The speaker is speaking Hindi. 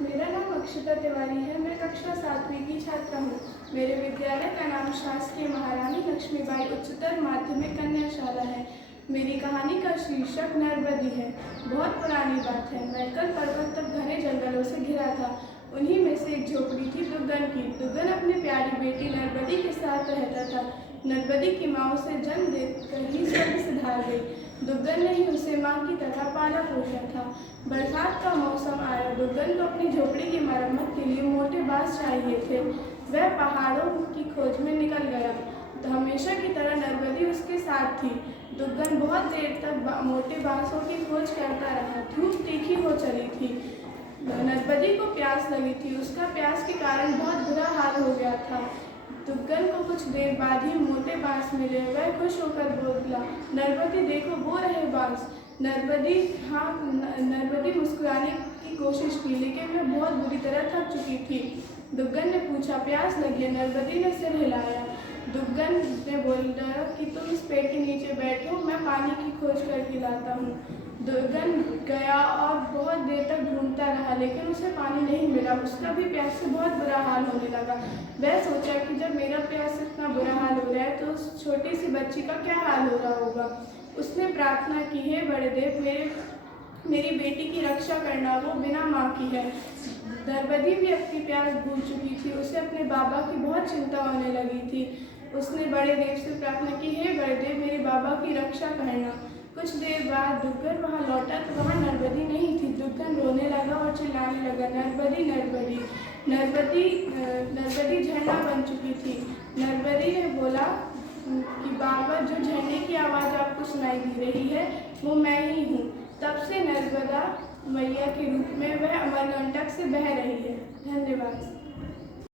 मेरा नाम अक्षता तिवारी है। मैं कक्षा 7वीं की छात्रा हूँ। मेरे विद्यालय का नाम शासकीय महारानी लक्ष्मीबाई उच्चतर माध्यमिक कन्याशाला है। मेरी कहानी का शीर्षक नर्मदी है। बहुत पुरानी बात है। मैकल पर्वत तक घने जंगलों से घिरा था। उन्हीं में से एक झोपड़ी थी दुग्गन की। दुग्गन अपनी प्यारी बेटी नर्मदी के साथ रहता था। नर्मदी की माँ उसे जन्म देकर ही स्वर्ग सिधार गई। दुग्गन ने ही उसे माँ की तरह पाला पोसा था। बरसात का मौसम आया। दुग्गन को अपनी झोपड़ी की मरम्मत के लिए मोटे बांस चाहिए थे। वह पहाड़ों की खोज में निकल गया। तो हमेशा की तरह नर्मदी उसके साथ थी। दुग्गन बहुत देर तक मोटे बांसों की खोज करता रहा। धूप तीखी हो चली थी। नर्मदी को प्यास लगी थी। उसका प्यास के कारण बहुत बुरा हाल हो गया था। दुग्गन को कुछ देर बाद ही मोटे बांस मिले। वह खुश होकर बोला, नर्मदी देखो वो रहे बांस। नर्मदी मुस्कुराने की कोशिश की, लेकिन वह बहुत बुरी तरह थक चुकी थी। दुग्गन ने पूछा, प्यास लगी है? नर्मदी ने सिर हिलाया। दुग्गन ने बोला कि तुम इस पेड़ के नीचे बैठो, मैं पानी की खोज करके लाता हूँ। दुग्गन गया और बहुत देर तक ढूंढता रहा, लेकिन उसे पानी नहीं मिला। उसका भी प्यास से बहुत बुरा हाल होने लगा। वह सोचा कि जब मेरा प्यास इतना बुरा हाल हो रहा है तो उस छोटी सी बच्ची का क्या हाल हो रहा होगा। उसने प्रार्थना की, हे बड़े देव, मेरी बेटी की रक्षा करना, वो बिना माँ की है। नर्मदी भी अपनी प्यास भूल चुकी थी। उसे अपने बाबा की बहुत चिंता होने लगी थी। उसने बड़े देव से प्रार्थना की, हे बड़े देव, मेरे बाबा की रक्षा करना। कुछ देर बाद दुग्गन वहाँ लौटा तो वहाँ नर्मदी नहीं थी। दुग्गन रोने लगा और चिल्लाने लगा, नर्मदी नर्मदी। नर्मदी झरना बन चुकी थी। नर्मदी ने बोला कि बाबा, जो झरने की आवाज़ आपको सुनाई दे रही है वो मैं ही हूँ। तब से नर्मदा मैया के रूप में वह अमरकंटक से बह रही है। धन्यवाद।